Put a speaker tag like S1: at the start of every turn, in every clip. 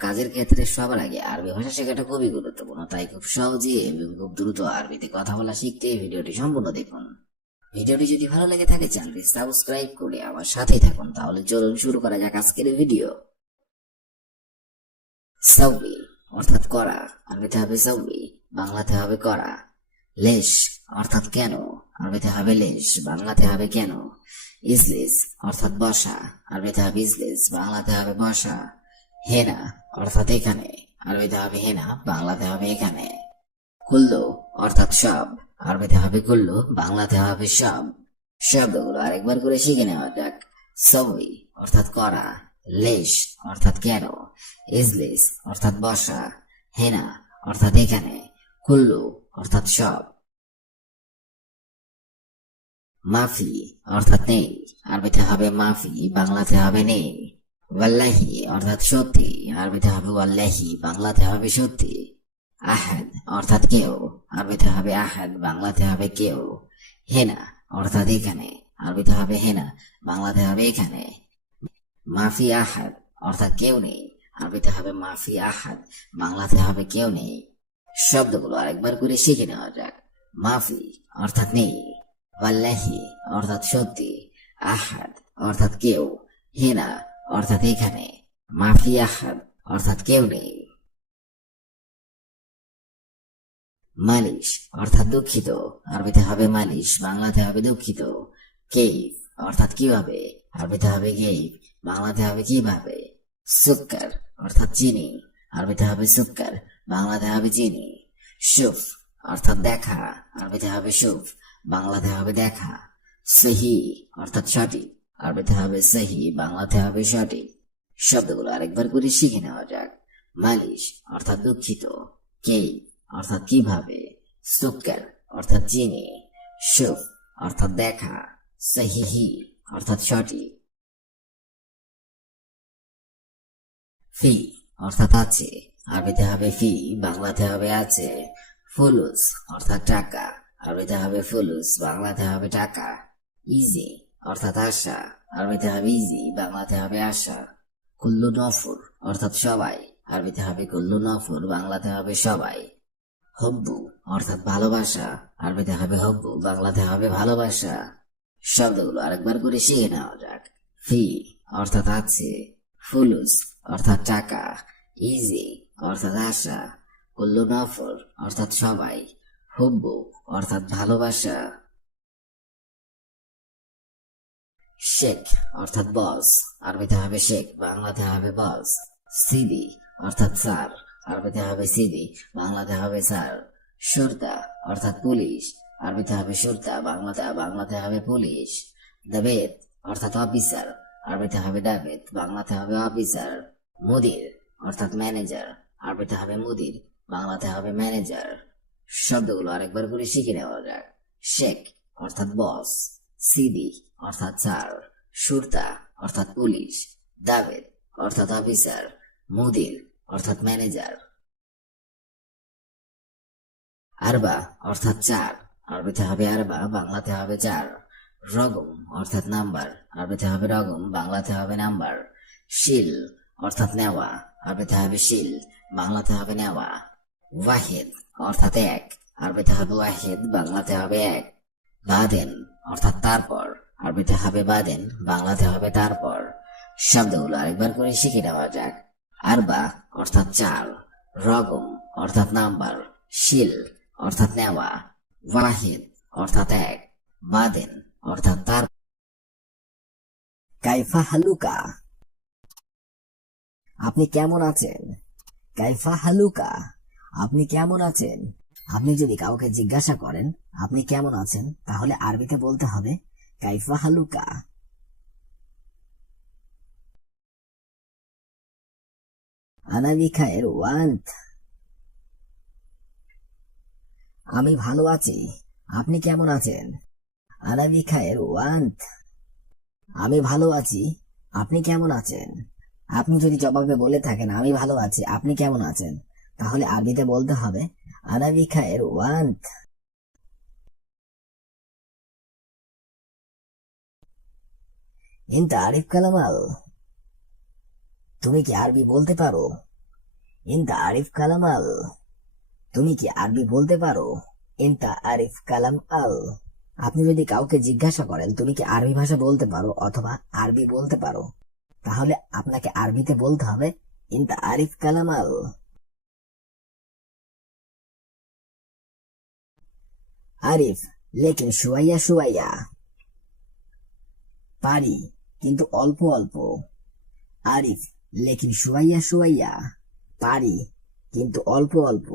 S1: কাজের ক্ষেত্রে সবার আগে আরবি ভাষা শেখাটা খুবই গুরুত্বপূর্ণ। তাই খুব সহজে এবং খুব দ্রুত আরবিতে কথা বলা শিখতে ভিডিওটি সম্পূর্ণ দেখুন। ভিডিওটি যদি ভালো লেগে থাকে, চ্যানেলটি সাবস্ক্রাইব করে আমার সাথেই থাকুন। তাহলে চলুন শুরু করা যাক আজকের ভিডিও। সাউবি, অর্থাৎ করা। আরবিতে হবে সাউবি, বাংলাতে হবে করা। লেশ, অর্থাৎ কেন? আরবিতে হবে লেশ, বাংলাতে হবে কেন? ইজলিস, অর্থাৎ বসা। আরবিতে হবে ইজলিস, বাংলাতে হবে বসা। হেনা, অর্থাৎ এখানে। আরবিতে হবে হেনা, বাংলাতে হবে এখানে। কুল্লু, অর্থাৎ সব। আরবিতে হবে কুল্লু, বাংলাতে হবে সব। শব্দগুলো আরেকবার করে শিখে নেওয়া যাক। সবই, অর্থাৎ করা। লেশ, অর্থাৎ কেন? ইজলিস, অর্থাৎ বসা। হেনা, অর্থাৎ এখানে। কুল্লু, অর্থাৎ সব। মাফি, অর্থাৎ নেই। আরবিতে হবে মাফি, বাংলাতে হবে নেই। ওয়াল্লাহি, অর্থাৎ সত্যি। আরবিতে হবে ওয়াল্লাহি, বাংলাতে হবে সত্যি। আহাদ, অর্থাৎ কেউ। আরবিতে হবে আহাদ, বাংলাতে হবে কেউ। হেনা, অর্থাৎ এখানে। আরবিতে হবে হেনা, বাংলাতে হবে এখানে। মাফি আহাদ, অর্থাৎ কেউ নেই। আরবিতে হবে মাফি আহাদ, বাংলাতে হবে কেউ নেই। শব্দগুলো আরেকবার করে শিখে নেওয়া যাক। মাফি, অর্থাৎ নেই। ওয়াল্লাহি, অর্থাৎ সত্যি। আহাদ, অর্থাৎ কেউ। হেনা অর্থাৎ এখানে মাফি আহাদ অর্থাৎ কেউ নেই। মালিশ, অর্থাৎ দুঃখিত। আরবিতে হবে মালিশ, বাংলাতে হবে দুঃখিত। কেইফ, অর্থাৎ কীভাবে? আরবিতে হবে কেইফ, বাংলাতে হবে কীভাবে? সুক্কার, অর্থাৎ চিনি। আরবিতে হবে সুক্কার, বাংলাতে হবে চিনি। সুফ, অর্থাৎ দেখা। আরবিতে হবে সুফ, বাংলাতে হবে দেখা। সহি, অর্থাৎ সঠিক। আরবিতে হবে সহি, বাংলাতে হবে সঠিক। শব্দগুলো আরেকবার করে শিখে নেওয়া যাক। মালিশ অর্থাৎ দুঃখিত কেই অর্থাৎ কীভাবে, সুক্কার অর্থাৎ চিনি সুফ অর্থাৎ দেখা, সহিহি অর্থাৎ সঠিক। ফি অর্থাৎ আছে, আরবিতে হবে ফি, বাংলাতে হবে আছে। ফুলুস অর্থাৎ টাকা, আরবিতে হবে ফুলুস, বাংলাতে হবে টাকা। ইজি অর্থাৎ আশা, আরবিতে হবে ইজি বাংলাতে হবে আশা। কুল্লু নফর, অর্থাৎ সবাই। আরবিতে হবে কুল্লু নফর, বাংলাতে হবে সবাই। হব্বু, অর্থাৎ ভালোবাসা। আরবিতে হবে হব্বু, বাংলাতে হবে ভালোবাসা। শব্দগুলো আরেকবার করে শিখে নেওয়া যাক। ফি, অর্থাৎ আছে। ফুলুস, অর্থাৎ টাকা। ইজি, অর্থাৎ আশা। কুল্লু নফর, অর্থাৎ সবাই। হুব্বু, অর্থাৎ ভালোবাসা। শেখ, অর্থাৎ বস। আরবিতে হবে শেখ, বাংলাতে হবে বস। সিদি অর্থাৎ স্যার। আরবিতে হবে সিদি বাংলাতে হবে স্যার। সুরতা, অর্থাৎ পুলিশ। আরবিতে হবে সুরতা, বাংলাতে বাংলাতে হবে পুলিশ। দাবেদ অর্থাৎ অফিসার। আরবিতে হবে দাবেদ বাংলাতে হবে অফিসার। মুদির, অর্থাৎ ম্যানেজার। আরবিতে হবে মুদির, বাংলাতে হবে ম্যানেজার। শব্দগুলো আরেকবার করে শিখে নেওয়া যাক। শেখ, অর্থাৎ বস। সিদি অর্থাৎ স্যার, সুরতা, অর্থাৎ পুলিশ, দাবেদ, অর্থাৎ অফিসার, মুদির, অর্থাৎ ম্যানেজার। আরবা, অর্থাৎ চার, আরবিতে হবে আরবা, বাংলাতে হবে চার। রগম, অর্থাৎ নাম্বার, আরবিতে হবে রগম, বাংলাতে হবে নাম্বার। শিল, অর্থাৎ নেওয়া, আরবিতে হবে শিল, বাংলাতে হবে নেওয়া। ওয়াহিদ, অর্থাৎ এক, আরবিতে হবে ওয়াহিদ, বাংলাতে হবে এক। বাদেন, অর্থাৎ তারপর। আরবিতে হবে বাদেন, বাংলাতে হবে তারপর। শব্দগুলো আরেকবার করে শিখে নেওয়া যাক। আরবা অর্থাৎ চার রগম অর্থাৎ নাম্বার, শিল অর্থাৎ নেওয়া, ওয়াহিদ অর্থাৎ এক, বাদেন অর্থাৎ তার
S2: কাইফা হালুকা। আপনি কেমন আছেন? কাইফা হালুকা। আপনি কেমন আছেন? আপনি যদি কাউকে জিজ্ঞাসা করেন, আপনি কেমন আছেন? তাহলে আরবিতে বলতে হবে হালুকা আনা বিখায়ের ওয়ান্ত আমি ভালো আছি। আপনি কেমন আছেন? আনা বিখায়ের ওয়ান্ত আমি ভালো আছি। আপনি কেমন আছেন? আপনি যদি জবাবে বলে থাকেন, আমি ভালো আছি। আপনি কেমন আছেন? তাহলে আরবিতে বলতে হবে আনা বিখায়ের ওয়ান্ত ইনতা আরিফ কালামাল, তুমি কি আরবি বলতে পারো? ইনতা আরিফ কালাম আল তুমি কি আরবি বলতে পারো? ইনতা আরিফ কালাম আল আপনি যদি কাউকে জিজ্ঞাসা করেন, তুমি কি আরবি ভাষা বলতে পারো অথবা আরবি বলতে পারো? তাহলে আপনাকে আরবিতে বলতে হবে, ইনতা আরিফ কালাম আল আরিফ, লেকিন শুয়াইয়া শুয়াইয়া, পারি। কিন্তু অল্প অল্প। আরিফ, লেকিন শুয়াইয়া শুয়াইয়া পারি, কিন্তু অল্প অল্প।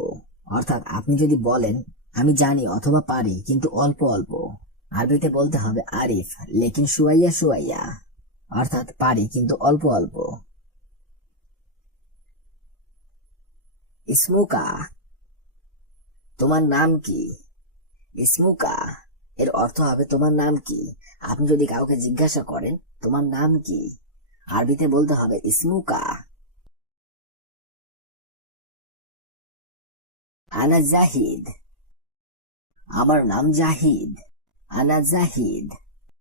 S2: অর্থাৎ আপনি যদি বলেন, আমি জানি অথবা পারি, কিন্তু অল্প অল্প। আরবিতে বলতে হবে আরিফ, লেকিন শুয়াইয়া শুয়াইয়া অর্থাৎ পারি, কিন্তু অল্প অল্প। ইসমুকা, তোমার নাম কি? ইসমুকা এর অর্থ হবে তোমার নাম কি? আপনি যদি কাউকে জিজ্ঞাসা করেন, তোমার নাম কি? আরবিতে বলতে হবে ইসমুকা। আনা জাহিদ। আমার নাম জাহিদ। আনা জাহিদ।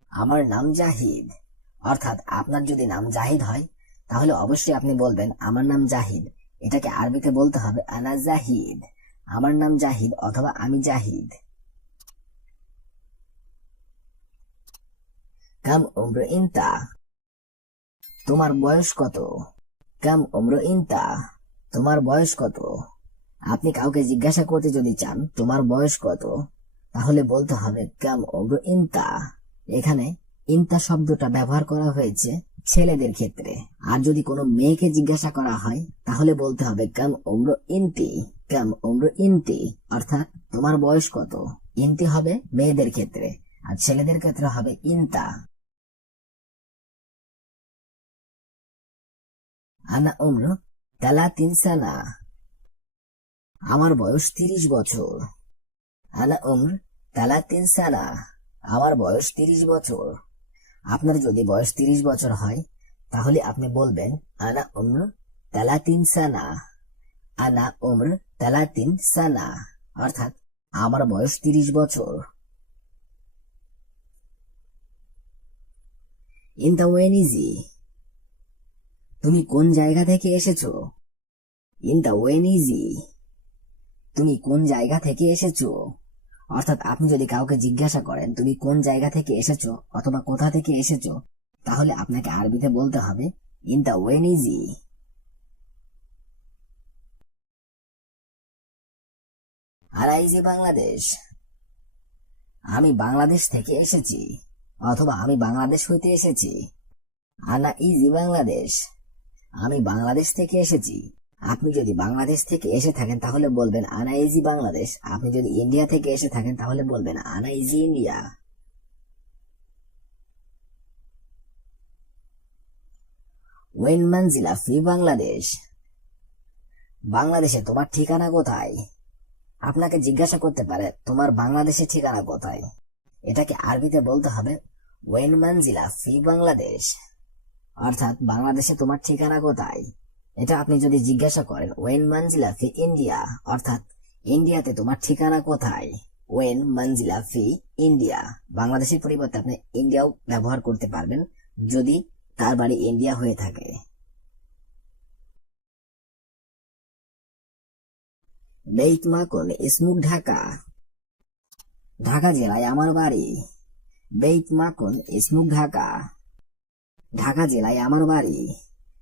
S2: আমার নাম জাহিদ। অর্থাৎ আপনার যদি নাম জাহিদ হয়, তাহলে অবশ্যই আপনি বলবেন, আমার নাম জাহিদ। এটাকে আরবিতে বলতে হবে, আনা জাহিদ। আমার নাম জাহিদ অথবা আমি জাহিদ। কাম উম্র ইনতা। তোমার বয়স কত? কাম উম্র ইনতা, তোমার বয়স কত? আপনি কাউকে জিজ্ঞাসা করতে যদি চান, তোমার বয়স কত? তাহলে বলতে হবে কাম উম্র ইনতা। এখানে ইনতা শব্দটা ব্যবহার করা হয়েছে ছেলেদের ক্ষেত্রে। আর যদি কোনো মেয়েকে জিজ্ঞাসা করা হয়, তাহলে বলতে হবে কাম উম্র ইনতি, কাম উম্র ইনতি। অর্থাৎ তোমার বয়স কত? ইনতি হবে মেয়েদের ক্ষেত্রে, আর ছেলেদের ক্ষেত্রে হবে ইনতা। আনা উম্র তালাতিন সানা আমার বয়স তিরিশ বছর। আনা উম্র তালাতিন সানা আমার বয়স তিরিশ বছর। আপনার যদি বয়স তিরিশ বছর হয়, তাহলে আপনি বলবেন, আনা উম্র তালাতিন সানা আনা উম্র তালাতিন সানা অর্থাৎ আমার বয়স তিরিশ বছর। ইন দ্য ওয়েনিজি তুমি কোন জায়গা থেকে এসেছ? ইন দ্য ওয়েনিজি তুমি কোন জায়গা থেকে এসেছ? অর্থাৎ আপনি যদি কাউকে জিজ্ঞাসা করেন, তুমি কোন জায়গা থেকে এসেছ অথবা কোথা থেকে এসেছ, তাহলে আপনাকে আরবিতে বলতে হবে ইন দ্য ওয়েনিজি আরাইজি বাংলাদেশ। আমি বাংলাদেশ থেকে এসেছি, অথবা আমি বাংলাদেশ হইতে এসেছি। আনা ইজি বাংলাদেশ। আমি বাংলাদেশ থেকে এসেছি। আপনি যদি বাংলাদেশ থেকে এসে থাকেন, তাহলে বলবেন, আনা ইজি বাংলাদেশ। আপনি যদি ইন্ডিয়া থেকে এসে থাকেন, তাহলে বলবেন, আনা ইজি ইন্ডিয়া। ওয়েন মানজিলা ফি বাংলাদেশ। বাংলাদেশে তোমার ঠিকানা কোথায়? আপনাকে জিজ্ঞাসা করতে পারে, তোমার বাংলাদেশের ঠিকানা কোথায়? এটাকে আরবিতে বলতে হবে, ওয়েন মানজিলা ফি বাংলাদেশ। অর্থাৎ বাংলাদেশে তোমার ঠিকানা কোথায়? এটা আপনি যদি জিজ্ঞাসা করেন, ওয়েন মানজিলা ফি ইন্ডিয়া? অর্থাৎ, ইন্ডিয়াতে তোমার ঠিকানা কোথায়? ওয়েন মানজিলা ফি ইন্ডিয়া। বাংলাদেশের পরিবর্তে আপনি ইন্ডিয়াও ব্যবহার করতে পারবেন, যদি তার বাড়ি ইন্ডিয়া হয়ে থাকে। বেইত ইসমুক ঢাকা। ঢাকা জেলায় আমার বাড়ি। বেইত মাকন ইসমুক ঢাকা। ঢাকা জেলায় আমার বাড়ি।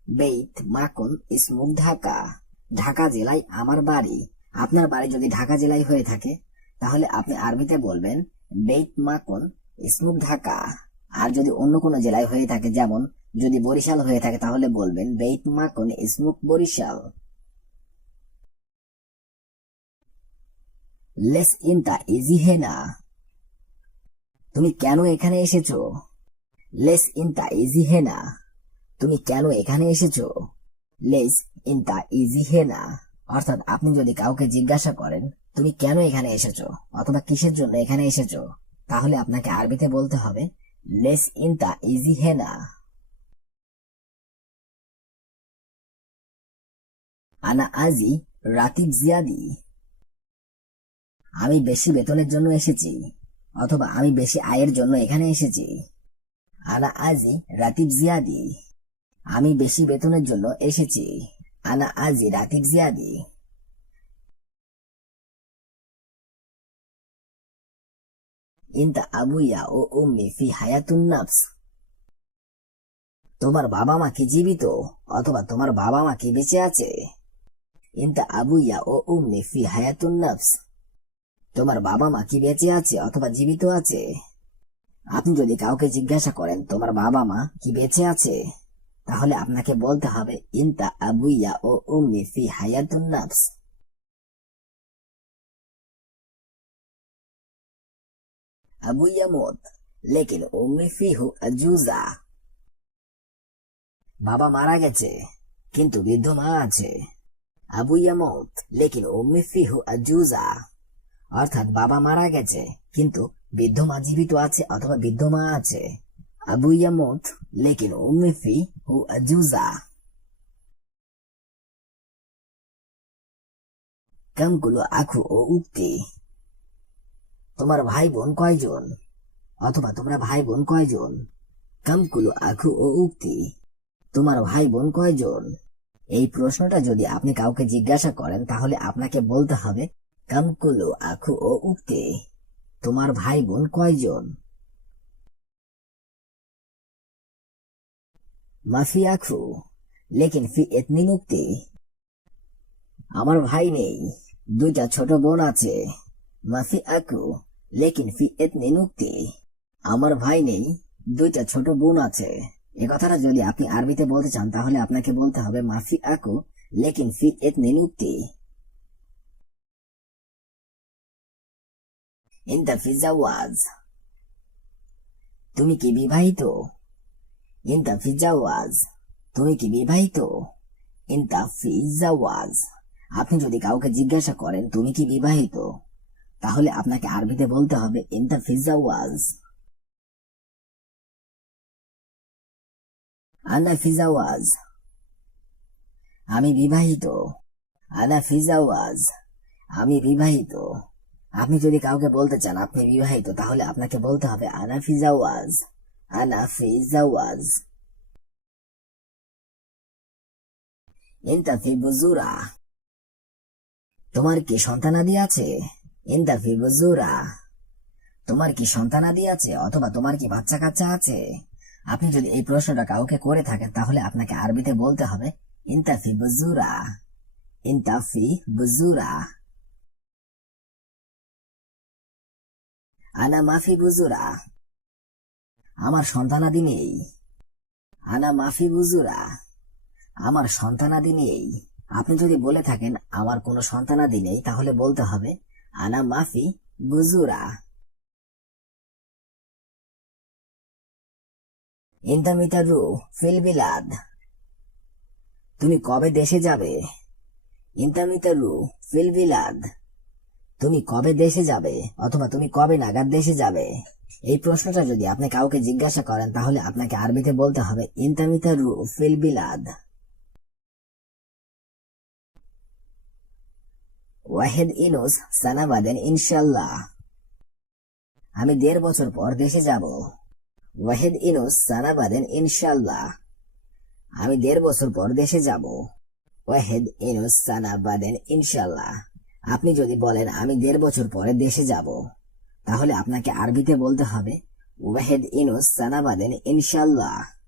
S2: বেইত, মাকন ইসমুক ঢাকা। ঢাকা জেলায় আমার বাড়ি। আপনার বাড়ি যদি ঢাকা জেলায় হয়ে থাকে, তাহলে আপনি আরবিতে বলবেন বেইত, মাকন ইসমুক ঢাকা। আর যদি অন্য কোনো জেলায় হয়ে থাকে, যেমন যদি বরিশাল হয়ে থাকে, তাহলে বলবেন বেইত, মাকন ইসমুক বরিশাল। লেস ইনটা ইজি হেনা তুমি কেন এখানে এসেছ? লেস ইনটা ইজি হেনা তুমি কেন এখানে এসেছ? লেস ইনটা ইজি হেনা অর্থাৎ আপনি যদি কাউকে জিজ্ঞাসা করেন, তুমি কেন এখানে এসেছ? অথবা কিসের জন্য এখানে এসেছ? তাহলে আপনাকে আরবিতে বলতে হবে লেস ইনটা ইজি হেনা আনা আজি রাতিব জিয়াদি। আমি বেশি বেতনের জন্য এসেছি, অথবা আমি বেশি আয়ের জন্য এখানে এসেছি। আনা আজি রাতিব জিয়াদি আমি বেশি বেতনের জন্য এসেছি। আনা আজি রাতিব জিয়াদি ইনতা ও উম্মি ফি হায়াতুন নাফস। তোমার বাবা মা কি জীবিত? অথবা তোমার বাবা মা কি বেঁচে আছে? ইনতা আবুইয়া ও উম্মি ফি হায়াতুন নাফস। তোমার বাবা মা কি বেঁচে আছে অথবা জীবিত আছে? আপনি যদি কাউকে জিজ্ঞাসা করেন, তোমার বাবা মা কি বেঁচে আছে? তাহলে আপনাকে বলতে হবে, ইনতা আবুইয়া ও উম্মি ফি হায়াতুন নাফস। আবুইয়া মত লেকিন উম্মি ফি হু আজুজা বাবা মারা গেছে, কিন্তু বৃদ্ধ মা আছে। আবুইয়া মত লেকিন উম্মি ফি হু আজুজা অর্থাৎ বাবা মারা গেছে, কিন্তু বৃদ্ধ মা জীবিত আছে অথবা বৃদ্ধ মা আছে। আবুইয়া মত লেকিন উম্মি ফি হু আজুজা। কামগুলো আখু ও উক্তি। তোমার ভাই বোন কয়জন? অথবা তোমরা ভাই বোন কয়জন কামকুলো আখু ও উক্তি। তোমার ভাই বোন কয়জন? এই প্রশ্নটা যদি আপনি কাউকে জিজ্ঞাসা করেন, তাহলে আপনাকে বলতে হবে কামকুলো আখু ও উক্তি। তোমার ভাই বোন কয়জন? মাফি আখু লেকিন ফি এতনি উক্তি আমার ভাই নেই, দুইটা ছোট বোন আছে। মাফি আকু লেকিন ফি এতনি নুক্তি আমার ভাই নেই, দুইটা ছোট বোন আছে। এ কথাটা যদি আপনি আরবিতে বলতে চান, তাহলে আপনাকে বলতে হবে মাফি আকু লেকিন ফি এতনি নুক্তি ইনতা ফি জাওয়াজ তুমি কি বিবাহিত? ইনতা ফি জাওয়াজ তুমি কি বিবাহিত? ইনতা ফি জাওয়াজ আপনি যদি কাউকে জিজ্ঞাসা করেন, তুমি কি বিবাহিত? তাহলে আপনাকে আরবিতে বলতে হবে ইনতা ফিজা ওয়াজ আনা ফিজা ওয়াজ আমি বিবাহিত। আনা ফিজা ওয়াজ আমি বিবাহিত। আপনি যদি কাউকে বলতে চান, আপনি বিবাহিত, তাহলে আপনাকে বলতে হবে, আনা ফিজা ওয়াজ আনা ফিজা ওয়াজ ইনতা ফি বুজুরা তোমার কি সন্তানাদি আছে? ইন্দা ফিবুজুরা তোমার কি সন্তানাদি আছে, অথবা তোমার কি বাচ্চা কাচ্চা আছে? আপনি যদি এই প্রশ্নটা কাউকে করে থাকেন, তাহলে আপনাকে আরবিতে বলতে হবে ইন্তাফি বুজুরা ইন্তাফি বুজুরা আনা মাফি বুজুরা। আমার সন্তানাদি নেই। আনা মাফি বুজুরা। আমার সন্তানাদি নেই। আপনি যদি বলে থাকেন, আমার কোনো সন্তানাদি নেই, তাহলে বলতে হবে, আনা মাফি বুজুরা। ইন্টামিটারু ফিল বিলাদ। তুমি কবে দেশে যাবে? ইন্টামিটারু ফিল বিলাদ। তুমি কবে দেশে যাবে অথবা তুমি কবে নাগাদ দেশে যাবে? এই প্রশ্নটা যদি আপনি কাউকে জিজ্ঞাসা করেন, তাহলে আপনাকে আরবিতে বলতে হবে ইন্টামিটারু ফিল বিলাদ। ওয়াহেদ ইনুস সানাবাদেন ইনশাল্লাহ আমি দেড় বছর পর দেশে যাব। ওয়াহেদ ইনুস সানাবাদেন ইনশাল্লাহ আমি দেড় বছর পর দেশে যাব। ওয়াহেদ ইনুস সানাবাদেন ইনশাল্লাহ আপনি যদি বলেন, আমি দেড় বছর পরে দেশে যাব, তাহলে আপনাকে আরবিতে বলতে হবে, ওয়াহেদ ইনুস সানাবাদেন ইনশাল্লাহ